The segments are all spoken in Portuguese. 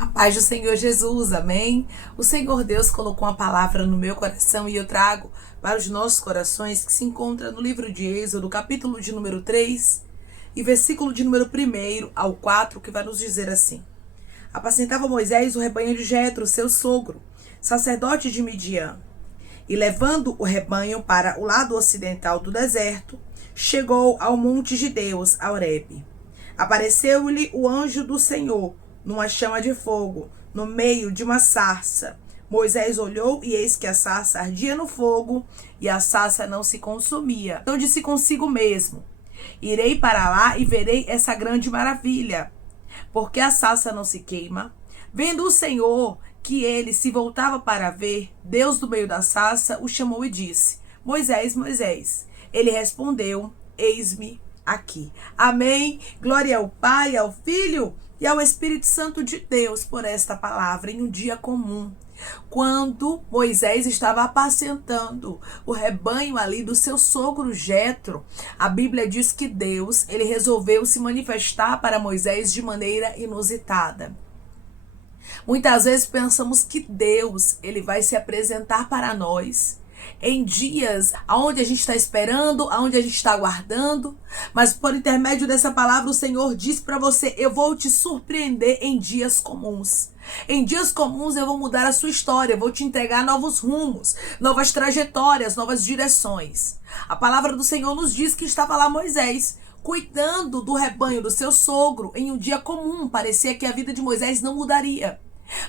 A paz do Senhor Jesus, amém? O Senhor Deus colocou uma palavra no meu coração e eu trago para os nossos corações, que se encontra no livro de Êxodo, capítulo de número 3 e versículo de número 1 ao 4, que vai nos dizer assim: Apacentava Moisés o rebanho de Jetro, seu sogro, sacerdote de Midian, e levando o rebanho para o lado ocidental do deserto, chegou ao monte de Deus, a Horebe. Apareceu-lhe o anjo do Senhor numa chama de fogo, no meio de uma sarça. Moisés olhou e eis que a sarça ardia no fogo e a sarça não se consumia. Então disse consigo mesmo: Irei para lá e verei essa grande maravilha, porque a sarça não se queima. Vendo o Senhor que ele se voltava para ver, Deus do meio da sarça o chamou e disse: Moisés, Moisés. Ele respondeu: Eis-me aqui. Amém. Glória ao Pai, ao Filho e ao Espírito Santo de Deus por esta palavra em um dia comum. Quando Moisés estava apacentando o rebanho ali do seu sogro Jetro, a Bíblia diz que Deus, ele resolveu se manifestar para Moisés de maneira inusitada. Muitas vezes pensamos que Deus, ele vai se apresentar para nós em dias aonde a gente está esperando, aonde a gente está aguardando, mas por intermédio dessa palavra o Senhor diz para você: eu vou te surpreender em dias comuns. Em dias comuns eu vou mudar a sua história, eu vou te entregar novos rumos, novas trajetórias, novas direções. A palavra do Senhor nos diz que estava lá Moisés, cuidando do rebanho do seu sogro em um dia comum. Parecia que a vida de Moisés não mudaria.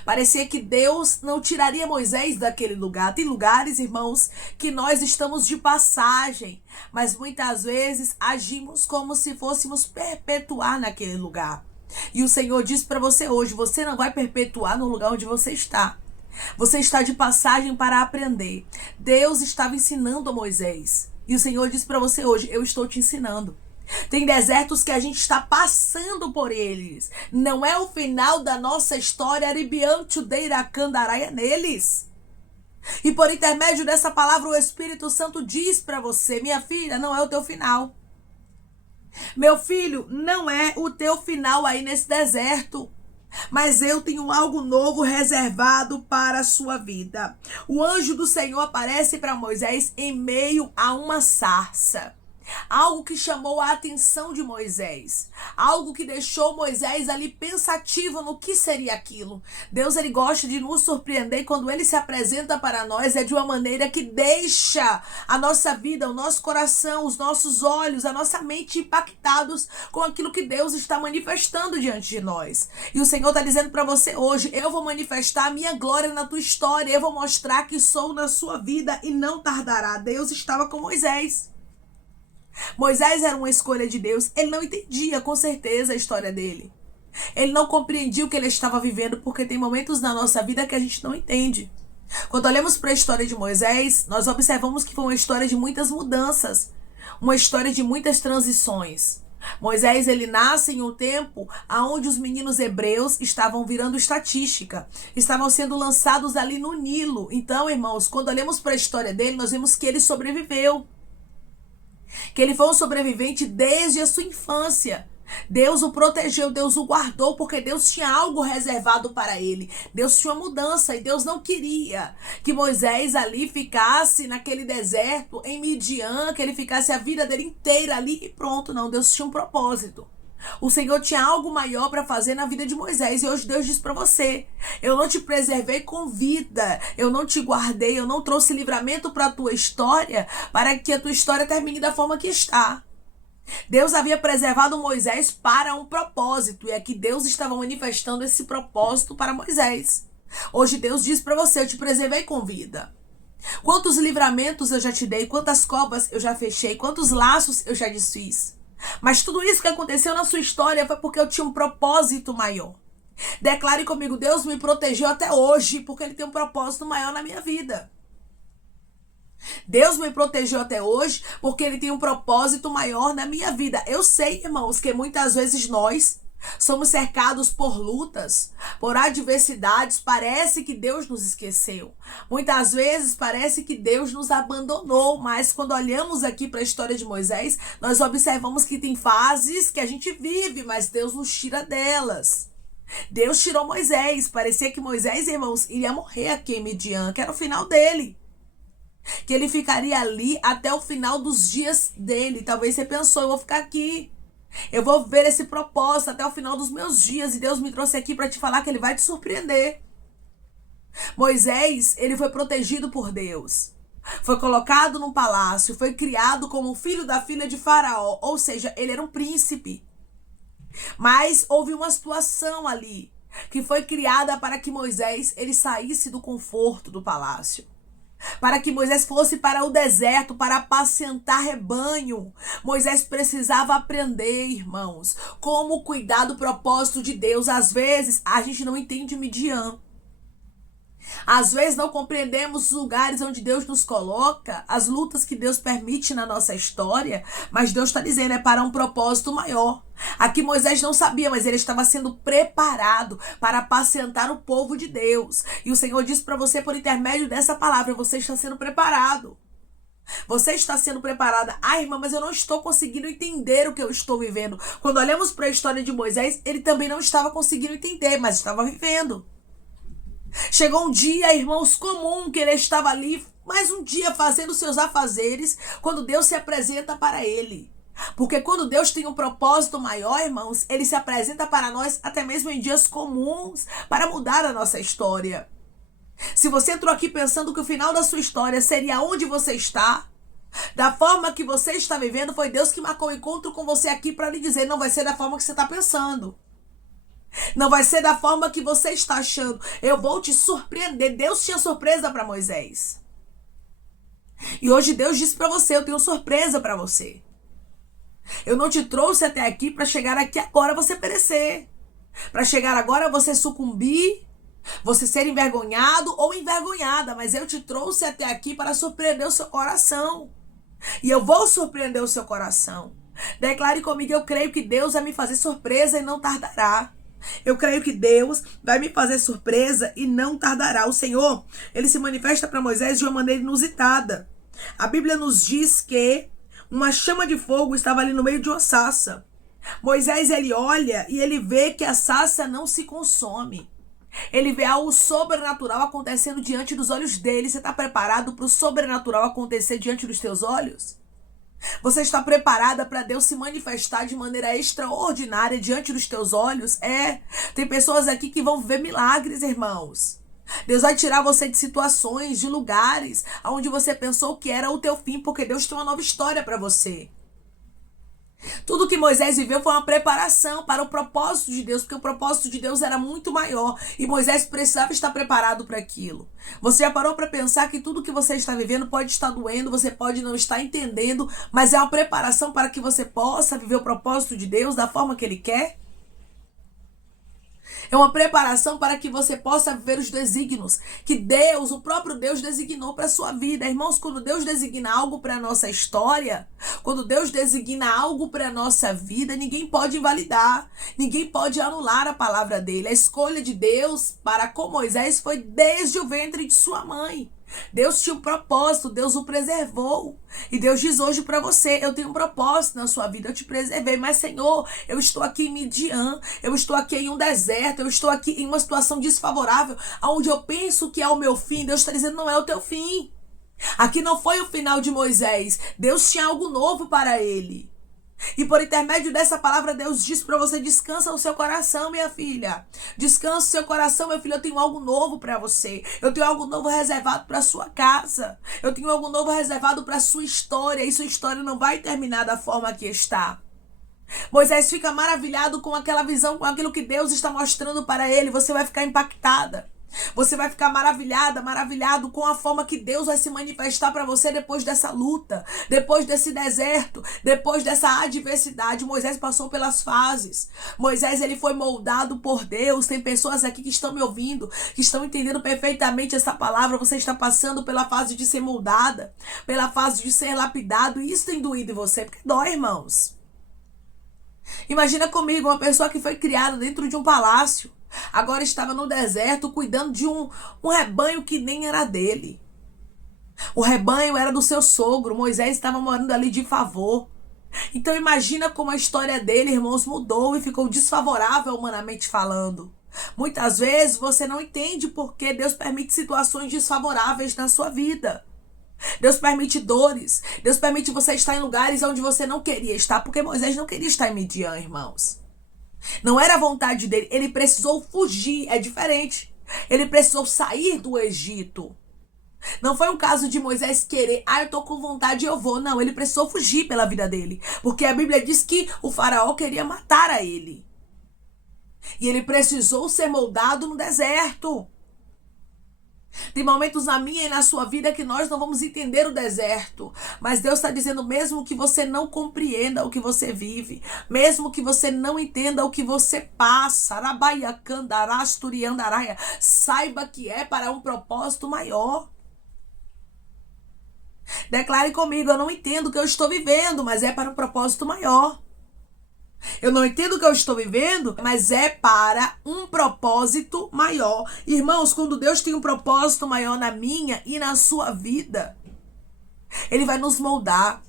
Parecia que Deus não tiraria Moisés daquele lugar. Tem lugares, irmãos, que nós estamos de passagem, mas muitas vezes agimos como se fôssemos perpetuar naquele lugar. E o Senhor diz para você hoje: você não vai perpetuar no lugar onde você está. Você está de passagem para aprender. Deus estava ensinando a Moisés. E o Senhor diz para você hoje: eu estou te ensinando. Tem desertos que a gente está passando por eles. Não é o final da nossa história, é neles. E por intermédio dessa palavra o Espírito Santo diz para você: minha filha, não é o teu final. Meu filho, não é o teu final aí nesse deserto. Mas eu tenho algo novo reservado para a sua vida. O anjo do Senhor aparece para Moisés em meio a uma sarça. Algo que chamou a atenção de Moisés. Algo que deixou Moisés ali pensativo no que seria aquilo. Deus, ele gosta de nos surpreender, e quando ele se apresenta para nós é de uma maneira que deixa a nossa vida, o nosso coração, os nossos olhos, a nossa mente impactados com aquilo que Deus está manifestando diante de nós. E o Senhor está dizendo para você hoje: eu vou manifestar a minha glória na tua história, eu vou mostrar que sou na sua vida e não tardará. Deus estava com Moisés. Moisés era uma escolha de Deus. Ele não entendia com certeza a história dele. Ele não compreendia o que ele estava vivendo, porque tem momentos na nossa vida que a gente não entende. Quando olhamos para a história de Moisés, nós observamos que foi uma história de muitas mudanças, uma história de muitas transições. Moisés, ele nasce em um tempo onde os meninos hebreus estavam virando estatística, estavam sendo lançados ali no Nilo. Então, irmãos, quando olhamos para a história dele, nós vemos que ele sobreviveu. Que ele foi um sobrevivente desde a sua infância. Deus o protegeu, Deus o guardou, porque Deus tinha algo reservado para ele. Deus tinha uma mudança e Deus não queria que Moisés ali ficasse naquele deserto, em Midian, que ele ficasse a vida dele inteira ali e pronto. Não, Deus tinha um propósito. O Senhor tinha algo maior para fazer na vida de Moisés. E hoje Deus diz para você: eu não te preservei com vida, eu não te guardei, eu não trouxe livramento para a tua história, para que a tua história termine da forma que está. Deus havia preservado Moisés para um propósito, e aqui Deus estava manifestando esse propósito para Moisés. Hoje Deus diz para você: eu te preservei com vida. Quantos livramentos eu já te dei, quantas covas eu já fechei, quantos laços eu já desfiz. Mas tudo isso que aconteceu na sua história foi porque eu tinha um propósito maior. Declare comigo: Deus me protegeu até hoje porque ele tem um propósito maior na minha vida. Deus me protegeu até hoje porque ele tem um propósito maior na minha vida. Eu sei, irmãos, que muitas vezes nós somos cercados por lutas, por adversidades. Parece que Deus nos esqueceu. Muitas vezes parece que Deus nos abandonou. Mas quando olhamos aqui para a história de Moisés, nós observamos que tem fases que a gente vive, mas Deus nos tira delas. Deus tirou Moisés. Parecia que Moisés, irmãos, iria morrer aqui em Midian, que era o final dele. Que ele ficaria ali até o final dos dias dele. Talvez você pensou, eu vou ficar aqui. Eu vou ver esse propósito até o final dos meus dias. E Deus me trouxe aqui para te falar que ele vai te surpreender. Moisés, ele foi protegido por Deus. Foi colocado num palácio. Foi criado como filho da filha de Faraó. Ou seja, ele era um príncipe. Mas houve uma situação ali que foi criada para que Moisés ele saísse do conforto do palácio. Para que Moisés fosse para o deserto para apacentar rebanho. Moisés precisava aprender, irmãos, como cuidar do propósito de Deus. Às vezes, a gente não entende Midian. Às vezes não compreendemos os lugares onde Deus nos coloca, as lutas que Deus permite na nossa história, mas Deus está dizendo, é para um propósito maior. Aqui Moisés não sabia, mas ele estava sendo preparado para apacentar o povo de Deus. E o Senhor disse para você, por intermédio dessa palavra, você está sendo preparado. Você está sendo preparada. Ah, irmã, mas eu não estou conseguindo entender o que eu estou vivendo. Quando olhamos para a história de Moisés, ele também não estava conseguindo entender, mas estava vivendo. Chegou um dia, irmãos, comum que ele estava ali, mais um dia fazendo seus afazeres, quando Deus se apresenta para ele. Porque quando Deus tem um propósito maior, irmãos, ele se apresenta para nós até mesmo em dias comuns, para mudar a nossa história. Se você entrou aqui pensando que o final da sua história seria onde você está, da forma que você está vivendo, foi Deus que marcou o encontro com você aqui para lhe dizer, não vai ser da forma que você está pensando. Não vai ser da forma que você está achando. Eu vou te surpreender. Deus tinha surpresa para Moisés. E hoje Deus disse para você, eu tenho surpresa para você. Eu não te trouxe até aqui para chegar aqui agora você perecer. Para chegar agora você sucumbir, você ser envergonhado ou envergonhada. Mas eu te trouxe até aqui para surpreender o seu coração. E eu vou surpreender o seu coração. Declare comigo, eu creio que Deus vai me fazer surpresa e não tardará. Eu creio que Deus vai me fazer surpresa e não tardará. O Senhor, ele se manifesta para Moisés de uma maneira inusitada. A Bíblia nos diz que uma chama de fogo estava ali no meio de uma sarça. Moisés, ele olha e ele vê que a sarça não se consome. Ele vê algo sobrenatural acontecendo diante dos olhos dele. Você está preparado para o sobrenatural acontecer diante dos teus olhos? Você está preparada para Deus se manifestar de maneira extraordinária diante dos teus olhos? Tem pessoas aqui que vão ver milagres, irmãos. Deus vai tirar você de situações, de lugares onde você pensou que era o teu fim, porque Deus tem uma nova história para você. Tudo que Moisés viveu foi uma preparação para o propósito de Deus, porque o propósito de Deus era muito maior e Moisés precisava estar preparado para aquilo. Você já parou para pensar que tudo que você está vivendo pode estar doendo, você pode não estar entendendo, mas é uma preparação para que você possa viver o propósito de Deus da forma que Ele quer? É uma preparação para que você possa viver os desígnios que Deus, o próprio Deus, designou para a sua vida. Irmãos, quando Deus designa algo para a nossa história, quando Deus designa algo para a nossa vida, ninguém pode invalidar, ninguém pode anular a palavra dele. A escolha de Deus para com Moisés foi desde o ventre de sua mãe. Deus tinha um propósito, Deus o preservou. E Deus diz hoje para você, eu tenho um propósito na sua vida, eu te preservei. Mas Senhor, eu estou aqui em Midian, eu estou aqui em um deserto, eu estou aqui em uma situação desfavorável, onde eu penso que é o meu fim. Deus está dizendo, não é o teu fim. Aqui não foi o final de Moisés, Deus tinha algo novo para ele. E por intermédio dessa palavra, Deus diz para você, descansa o seu coração, minha filha. Descansa o seu coração, meu filho, eu tenho algo novo para você. Eu tenho algo novo reservado para sua casa. Eu tenho algo novo reservado para sua história. E sua história não vai terminar da forma que está. Moisés fica maravilhado com aquela visão, com aquilo que Deus está mostrando para ele. Você vai ficar impactada. Você vai ficar maravilhado com a forma que Deus vai se manifestar para você depois dessa luta, depois desse deserto, depois dessa adversidade. Moisés passou pelas fases. Moisés, ele foi moldado por Deus. Tem pessoas aqui que estão me ouvindo, que estão entendendo perfeitamente essa palavra. Você está passando pela fase de ser moldada, pela fase de ser lapidado. E isso tem doído em você, porque dói, irmãos. Imagina comigo uma pessoa que foi criada dentro de um palácio. Agora estava no deserto cuidando de um rebanho que nem era dele. O rebanho era do seu sogro. Moisés estava morando ali de favor. Então imagina como a história dele, irmãos, mudou e ficou desfavorável humanamente falando. Muitas vezes você não entende por que Deus permite situações desfavoráveis na sua vida. Deus permite dores. Deus permite você estar em lugares onde você não queria estar, porque Moisés não queria estar em Midian, irmãos. Não era a vontade dele. Ele precisou fugir, é diferente. Ele precisou sair do Egito. Não foi um caso de Moisés querer, eu tô com vontade, eu vou. Não, ele precisou fugir pela vida dele. Porque a Bíblia diz que o faraó queria matar a ele. E ele precisou ser moldado no deserto. Tem momentos na minha e na sua vida que nós não vamos entender o deserto. Mas Deus está dizendo, mesmo que você não compreenda o que você vive, mesmo que você não entenda o que você passa, saiba que é para um propósito maior. Declare comigo, eu não entendo o que eu estou vivendo, mas é para um propósito maior. Eu não entendo o que eu estou vivendo, mas é para um propósito maior. Irmãos, quando Deus tem um propósito maior na minha e na sua vida, Ele vai nos moldar.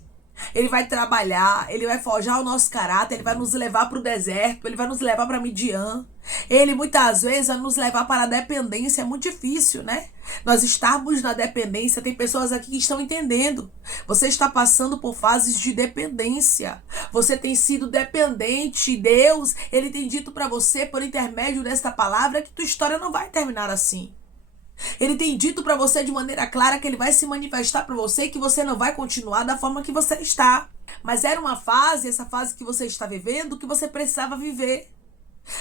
Ele vai trabalhar, Ele vai forjar o nosso caráter, Ele vai nos levar para o deserto, Ele vai nos levar para Midian. Ele muitas vezes vai nos levar para a dependência. É muito difícil, né? Nós estarmos na dependência. Tem pessoas aqui que estão entendendo. Você está passando por fases de dependência. Você tem sido dependente. Deus, Ele tem dito para você, por intermédio desta palavra, que tua história não vai terminar assim. Ele tem dito para você de maneira clara que Ele vai se manifestar para você e que você não vai continuar da forma que você está. Mas era uma fase, essa fase que você está vivendo, que você precisava viver.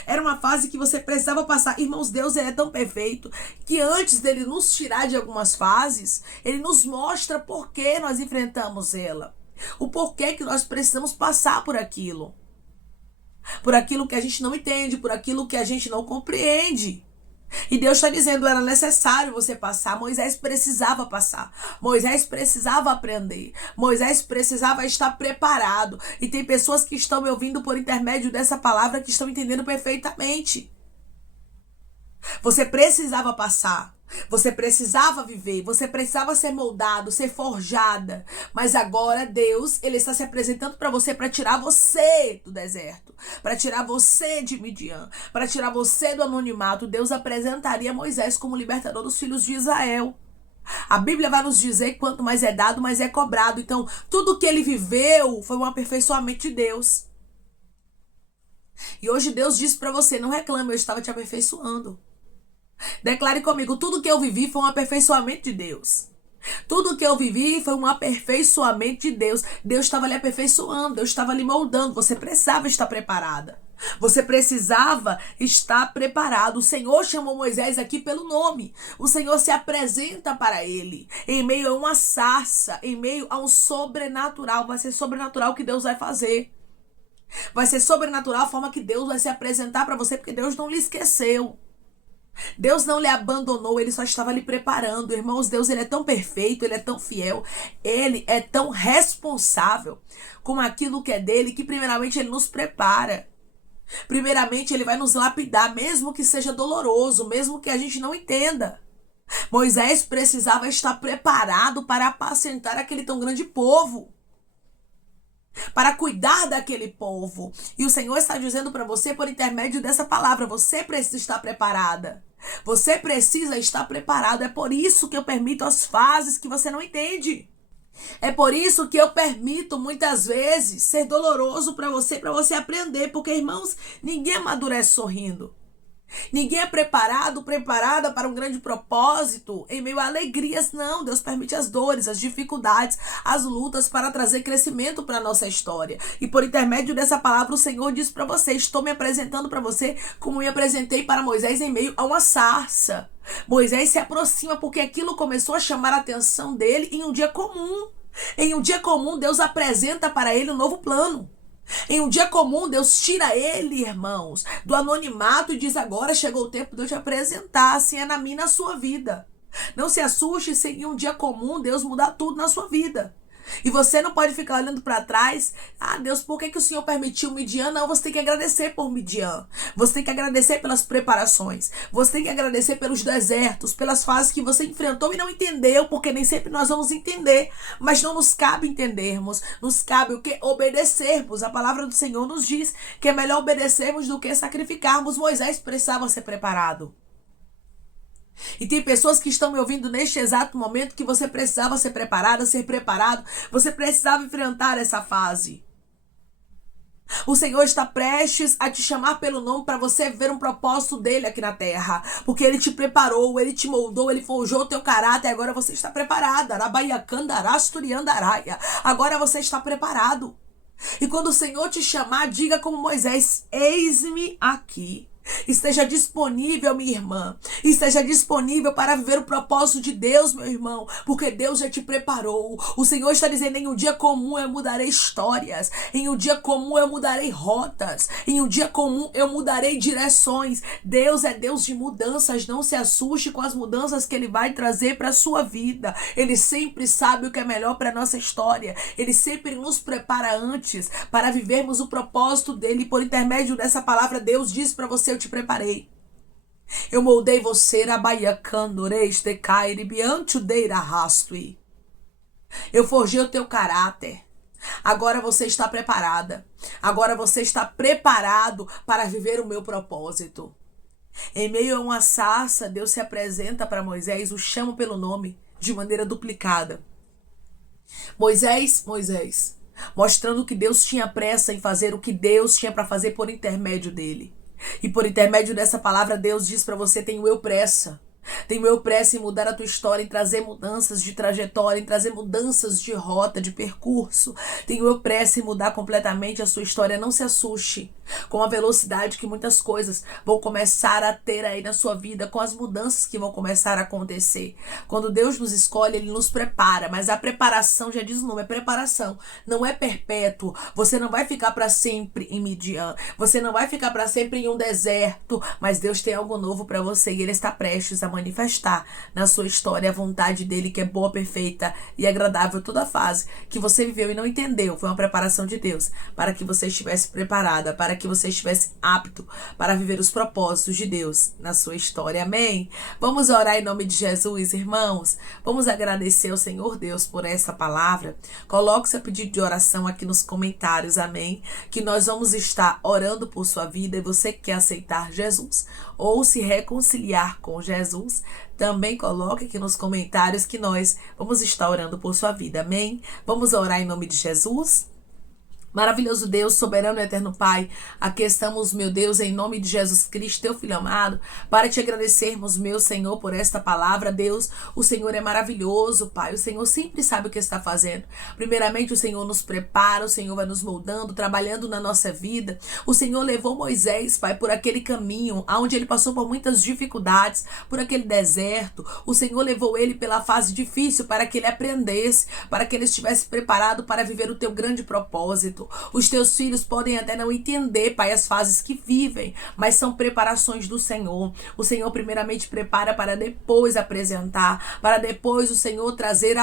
Era uma fase que você precisava passar. Irmãos, Deus é tão perfeito que antes dele nos tirar de algumas fases, Ele nos mostra por que nós enfrentamos ela. O porquê que nós precisamos passar por aquilo. Por aquilo que a gente não entende, por aquilo que a gente não compreende. E Deus está dizendo, era necessário você passar. Moisés precisava passar. Moisés precisava aprender. Moisés precisava estar preparado. E tem pessoas que estão me ouvindo por intermédio dessa palavra que estão entendendo perfeitamente. Você precisava passar. Você precisava viver, você precisava ser moldado, ser forjada. Mas agora Deus, Ele está se apresentando para você para tirar você do deserto, para tirar você de Midian, para tirar você do anonimato. Deus apresentaria Moisés como libertador dos filhos de Israel. A Bíblia vai nos dizer que quanto mais é dado, mais é cobrado. Então, tudo que ele viveu foi um aperfeiçoamento de Deus. E hoje Deus disse para você, não reclame, eu estava te aperfeiçoando. Declare comigo, tudo que eu vivi foi um aperfeiçoamento de Deus. Tudo que eu vivi foi um aperfeiçoamento de Deus. Deus estava lhe aperfeiçoando, Deus estava lhe moldando. Você precisava estar preparada. Você precisava estar preparado. O Senhor chamou Moisés aqui pelo nome. O Senhor se apresenta para ele em meio a uma sarça, em meio a um sobrenatural. Vai ser sobrenatural o que Deus vai fazer. Vai ser sobrenatural a forma que Deus vai se apresentar para você, porque Deus não lhe esqueceu. Deus não lhe abandonou, Ele só estava lhe preparando. Irmãos, Deus, Ele é tão perfeito, Ele é tão fiel, Ele é tão responsável com aquilo que é dele, que primeiramente Ele nos prepara. Primeiramente Ele vai nos lapidar, mesmo que seja doloroso, mesmo que a gente não entenda. Moisés precisava estar preparado para apacentar aquele tão grande povo, para cuidar daquele povo. E o Senhor está dizendo para você por intermédio dessa palavra, você precisa estar preparada. Você precisa estar preparado. É por isso que eu permito as fases que você não entende. É por isso que eu permito muitas vezes ser doloroso para você aprender. Porque, irmãos, ninguém amadurece sorrindo. Ninguém é preparada para um grande propósito em meio a alegrias. Não, Deus permite as dores, as dificuldades, as lutas para trazer crescimento para a nossa história. E por intermédio dessa palavra, o Senhor diz para você, estou me apresentando para você como me apresentei para Moisés em meio a uma sarça. Moisés se aproxima porque aquilo começou a chamar a atenção dele em um dia comum. Em um dia comum, Deus apresenta para ele um novo plano. Em um dia comum, Deus tira ele, irmãos, do anonimato e diz, agora chegou o tempo de eu te apresentar, assim é na minha e na sua vida. Não se assuste se em um dia comum Deus mudar tudo na sua vida. E você não pode ficar olhando para trás. Ah, Deus, por que o Senhor permitiu Midian? Não, você tem que agradecer por Midian. Você tem que agradecer pelas preparações. Você tem que agradecer pelos desertos, pelas fases que você enfrentou e não entendeu, porque nem sempre nós vamos entender. Mas não nos cabe entendermos. Nos cabe o que? Obedecermos. A palavra do Senhor nos diz que é melhor obedecermos do que sacrificarmos. Moisés precisava ser preparado. E tem pessoas que estão me ouvindo neste exato momento que você precisava ser preparada, ser preparado. Você precisava enfrentar essa fase. O Senhor está prestes a te chamar pelo nome para você ver um propósito dele aqui na terra. Porque ele te preparou, ele te moldou, ele forjou o teu caráter. Agora você está preparada. Agora você está preparado. E quando o Senhor te chamar, diga como Moisés: eis-me aqui. Esteja disponível, minha irmã. Esteja disponível para viver o propósito de Deus, meu irmão. Porque Deus já te preparou. O Senhor está dizendo: em um dia comum eu mudarei histórias. Em um dia comum eu mudarei rotas. Em um dia comum eu mudarei direções. Deus é Deus de mudanças. Não se assuste com as mudanças que Ele vai trazer para a sua vida. Ele sempre sabe o que é melhor para a nossa história. Ele sempre nos prepara antes para vivermos o propósito dEle. Por intermédio dessa palavra, Deus diz para você: eu te preparei. Eu moldei você. Eu forjei o teu caráter. Agora você está preparada. Agora você está preparado para viver o meu propósito. Em meio a uma sarça, Deus se apresenta para Moisés, o chama pelo nome, de maneira duplicada. Moisés, mostrando que Deus tinha pressa em fazer o que Deus tinha para fazer por intermédio dele. E por intermédio dessa palavra, Deus diz para você: tenho eu pressa. Tenho eu pressa em mudar a tua história, em trazer mudanças de trajetória, em trazer mudanças de rota, de percurso. Tenho eu pressa em mudar completamente a sua história. Não se assuste com a velocidade que muitas coisas vão começar a ter aí na sua vida, com as mudanças que vão começar a acontecer. Quando Deus nos escolhe, Ele nos prepara, mas a preparação, já diz o nome, é preparação, não é perpétuo. Você não vai ficar para sempre em Midian, você não vai ficar para sempre em um deserto, mas Deus tem algo novo para você e Ele está prestes a manifestar na sua história a vontade dele, que é boa, perfeita e agradável. Toda a fase que você viveu e não entendeu foi uma preparação de Deus para que você estivesse preparada, para que você estivesse apto para viver os propósitos de Deus na sua história. Amém? Vamos orar em nome de Jesus, irmãos. Vamos agradecer ao Senhor Deus por essa palavra. Coloque seu pedido de oração aqui nos comentários, amém? Que nós vamos estar orando por sua vida. E você que quer aceitar Jesus ou se reconciliar com Jesus, também coloque aqui nos comentários que nós vamos estar orando por sua vida, amém? Vamos orar em nome de Jesus? Maravilhoso Deus, soberano e eterno Pai, aqui estamos, meu Deus, em nome de Jesus Cristo, teu Filho amado, para te agradecermos, meu Senhor, por esta palavra. Deus, o Senhor é maravilhoso, Pai, o Senhor sempre sabe o que está fazendo. Primeiramente, o Senhor nos prepara, o Senhor vai nos moldando, trabalhando na nossa vida. O Senhor levou Moisés, Pai, por aquele caminho, onde ele passou por muitas dificuldades, por aquele deserto. O Senhor levou ele pela fase difícil para que ele aprendesse, para que ele estivesse preparado para viver o teu grande propósito. Os teus filhos podem até não entender, Pai, as fases que vivem, mas são preparações do Senhor. O Senhor primeiramente prepara para depois apresentar, para depois o Senhor trazer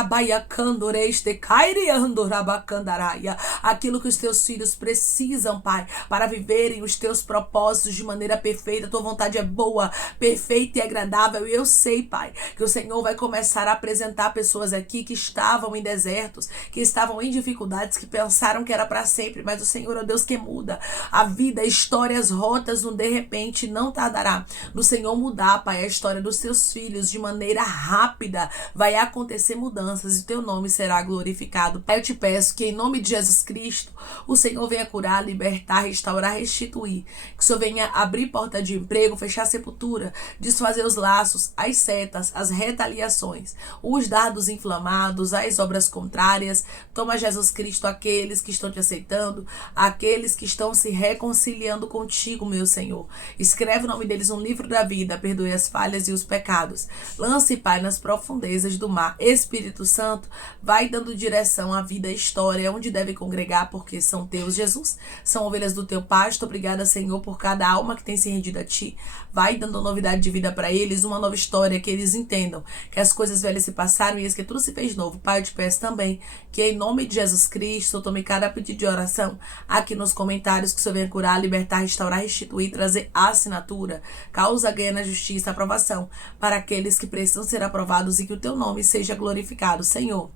aquilo que os teus filhos precisam, Pai, para viverem os teus propósitos de maneira perfeita. A tua vontade é boa, perfeita e agradável. E eu sei, Pai, que o Senhor vai começar a apresentar pessoas aqui que estavam em desertos, que estavam em dificuldades, que pensaram que era para sempre, mas o Senhor é Deus que muda a vida, histórias, rotas, no de repente. Não tardará no Senhor mudar, Pai, a história dos teus filhos de maneira rápida. Vai acontecer mudanças e teu nome será glorificado. Pai, eu te peço que em nome de Jesus Cristo, o Senhor venha curar, libertar, restaurar, restituir. Que o Senhor venha abrir porta de emprego, fechar a sepultura, desfazer os laços, as setas, as retaliações, os dardos inflamados, as obras contrárias. Toma, Jesus Cristo, aqueles que estão te aceitando aceitando, aqueles que estão se reconciliando contigo, meu Senhor. Escreve o nome deles no livro da vida, perdoe as falhas e os pecados. Lance, Pai, nas profundezas do mar. Espírito Santo, vai dando direção à vida, à história, onde deve congregar, porque são teus, Jesus. São ovelhas do teu pasto. Obrigada, Senhor, por cada alma que tem se rendido a ti. Vai dando novidade de vida para eles, uma nova história, que eles entendam que as coisas velhas se passaram e eis que tudo se fez novo. Pai, eu te peço também que em nome de Jesus Cristo, tome cada pedido de oração aqui nos comentários, que o Senhor venha curar, libertar, restaurar, restituir, trazer assinatura, causa, ganha na justiça, aprovação para aqueles que precisam ser aprovados e que o teu nome seja glorificado, Senhor.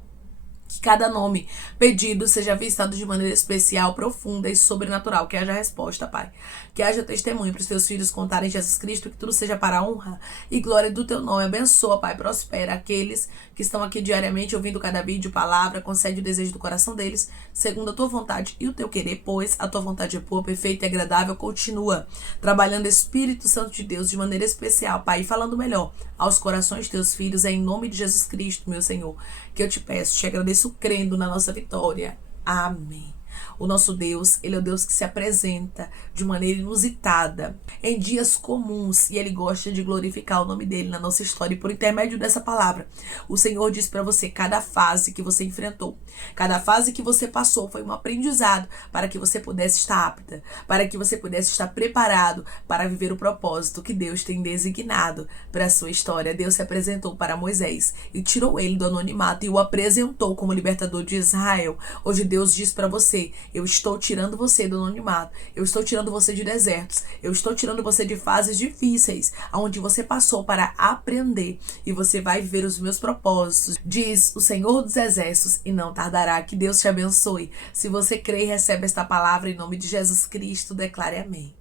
Que cada nome pedido seja visitado de maneira especial, profunda e sobrenatural. Que haja resposta, Pai. Que haja testemunho para os teus filhos contarem Jesus Cristo. Que tudo seja para a honra e glória do teu nome. Abençoa, Pai. Prospera aqueles que estão aqui diariamente ouvindo cada vídeo, palavra. Concede o desejo do coração deles, segundo a tua vontade e o teu querer, pois a tua vontade é boa, perfeita e agradável. Continua trabalhando, Espírito Santo de Deus, de maneira especial, Pai. E falando melhor aos corações de teus filhos. É em nome de Jesus Cristo, meu Senhor, que eu te peço, te agradeço crendo na nossa vitória. Amém. O nosso Deus, Ele é o Deus que se apresenta de maneira inusitada em dias comuns e Ele gosta de glorificar o nome dEle na nossa história. E por intermédio dessa palavra, o Senhor diz para você, cada fase que você enfrentou, cada fase que você passou foi um aprendizado para que você pudesse estar apta, para que você pudesse estar preparado para viver o propósito que Deus tem designado para a sua história. Deus se apresentou para Moisés e tirou ele do anonimato e o apresentou como libertador de Israel. Hoje Deus diz para você, eu estou tirando você do anonimato, eu estou tirando você de desertos, eu estou tirando você de fases difíceis, onde você passou para aprender e você vai viver os meus propósitos, diz o Senhor dos Exércitos, e não tardará. Que Deus te abençoe. Se você crê e recebe esta palavra em nome de Jesus Cristo, declare amém.